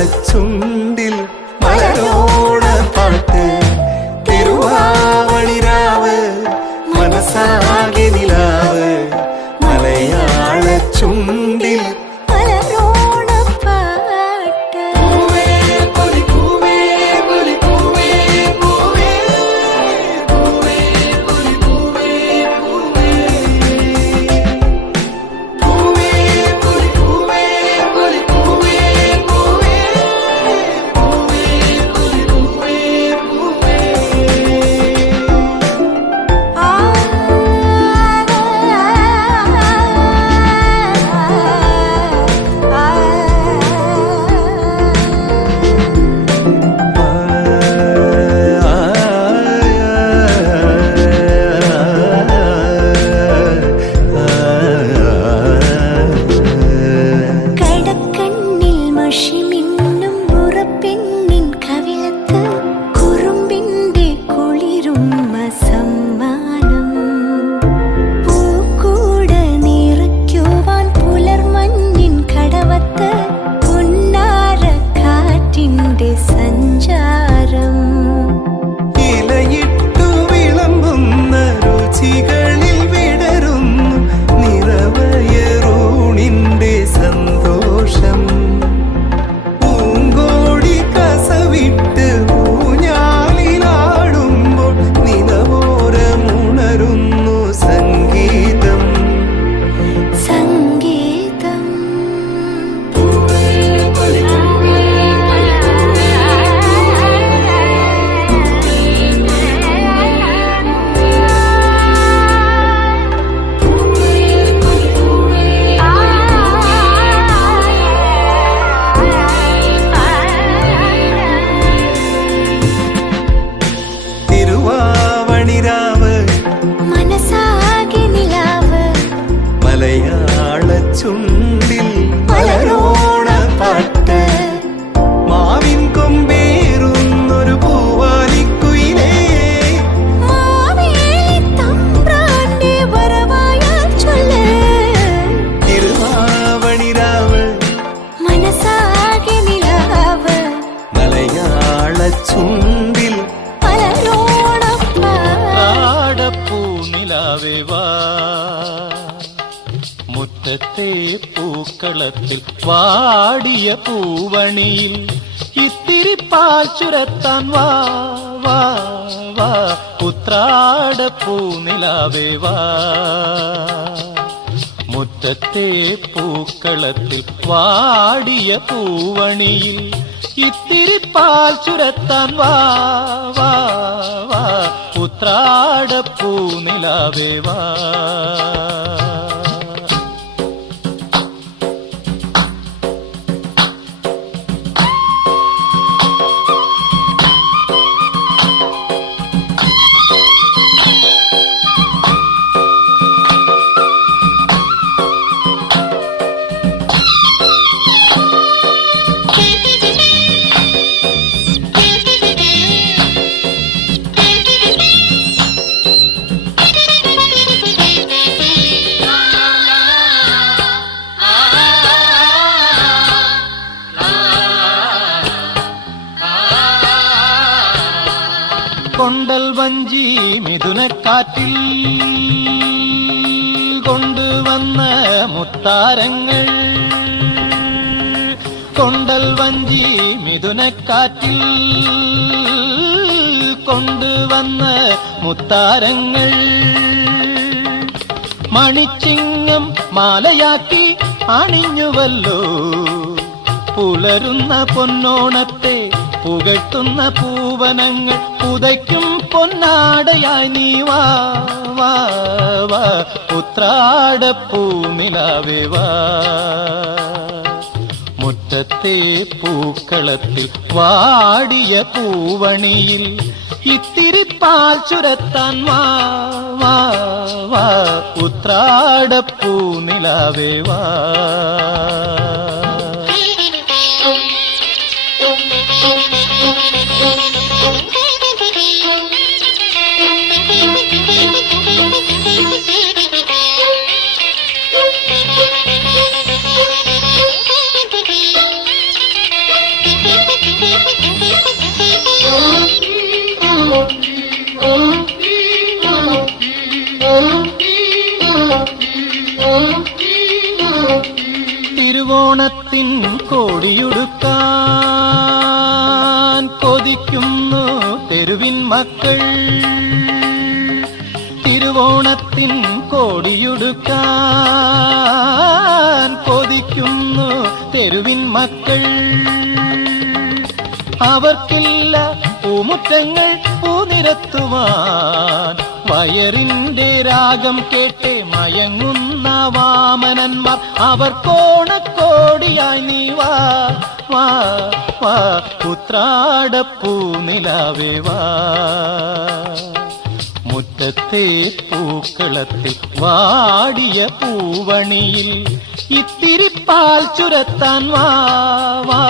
മലയാള ചുണ്ടിൽ മുറ്റത്തെ പൂക്കളത്തിൽ വാടിയ പൂവണിയിൽ ഇത്തിരി പാൽ ചുരത്താൻ വാ വാ വാ ഉത്രാടപ്പൂനിലാവേ വാ മുറ്റത്തെ പൂക്കളത്തിൽ വാടിയ പൂവണിയിൽ ഇത്തിരി പാൽ ചുരത്താൻ വാ വാ വാ. ഉത്രാടപ്പൂനിലാവേ വാ. മിഥുനക്കാറ്റിൽ കൊണ്ടുവന്ന മുത്താരങ്ങൾ. കൊണ്ടൽ വഞ്ചി മിഥുനക്കാറ്റിൽ കൊണ്ടുവന്ന മുത്താരങ്ങൾ. മണിച്ചിങ്ങം മാലയാക്കി അണിഞ്ഞുവല്ലോ. പുലരുന്ന പൊന്നോണത്തെ പുകഴ്ത്തുന്ന പൂവനങ്ങൾ പുതയ്ക്കും പൊന്നാടയായി നീ വാ വാ വാ ഉത്രാടപ്പൂമിലാവേ വാ മുറ്റത്തെ പൂക്കളത്തിൽ വാടിയ പൂവണിയിൽ ഇത്തിരി പാൽ ചുരത്താൻ വാ വാ വാ ഉത്രാടപ്പൂ വാ തിരുവോണത്തിൻ കോടിയുടുക്കാൻ കൊതിക്കുന്നു തെരുവിൻ മക്കൾ. തിരുവോണത്തിൻ കോടിയുടുക്കാൻ കൊതിക്കുന്നു തെരുവിൻ മക്കൾ. അവർക്കില്ല പൂമുറ്റങ്ങൾ പൂനിരത്തുവാൻ. വയറിന്റെ രാഗം കേട്ട് മയങ്ങുന്ന വാമനന്മാർ അവർ കോണക്കോടിയായി നീ വാ വാ വാ. ഉത്രാടപ്പൂ നിലാവേ വാ. മുറ്റത്തെ പൂക്കളത്തിൽ വാടിയ പൂവണിയിൽ ഇത്തിരി പാൽ ചുരത്താൻ വാ വാ.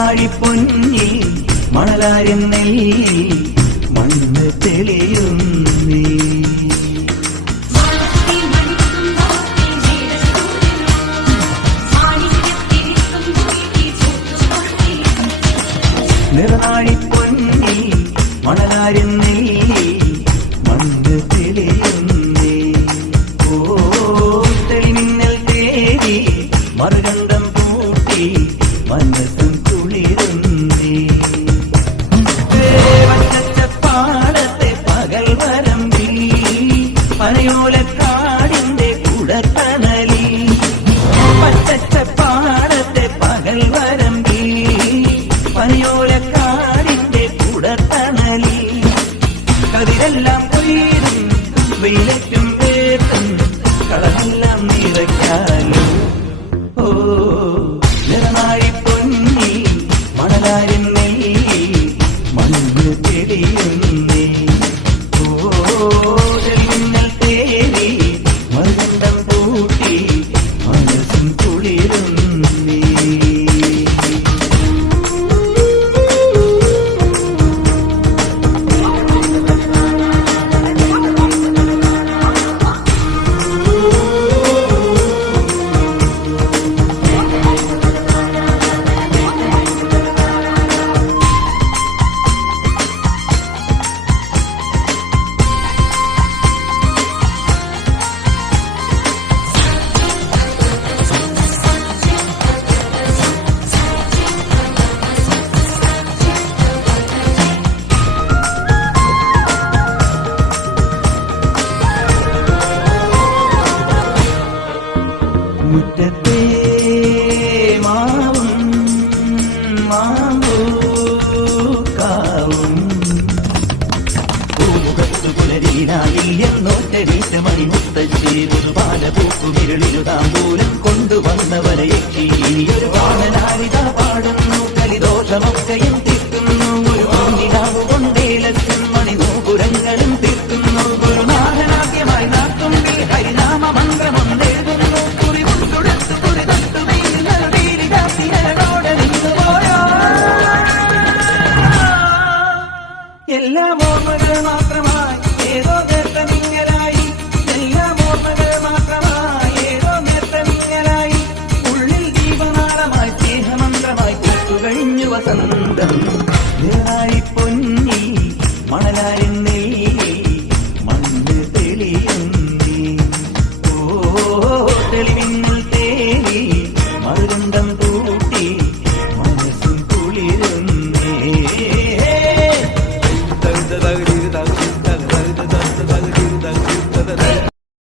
വാ നിറനാഴി പൊന്നിൽ മണലാരിൻ നെല്ലി മണ്ണ് തെളിയുന്നേ. മനസ്സും കുളിരുന്നേ പകൽ പനയോലക്കാടിന്റെ പകൽ പനയോലക്കാടിന്റെ കതിരെല്ലാം നിറയ്ക്കാലും പുതുപാല പൂക്കുമിരളിലു താമ്പൂലം കൊണ്ടുവന്നവരെ ഒരു പാടനാരിത പാടുന്നു കലിദോഷമൊക്കെയും മണലാരിൻ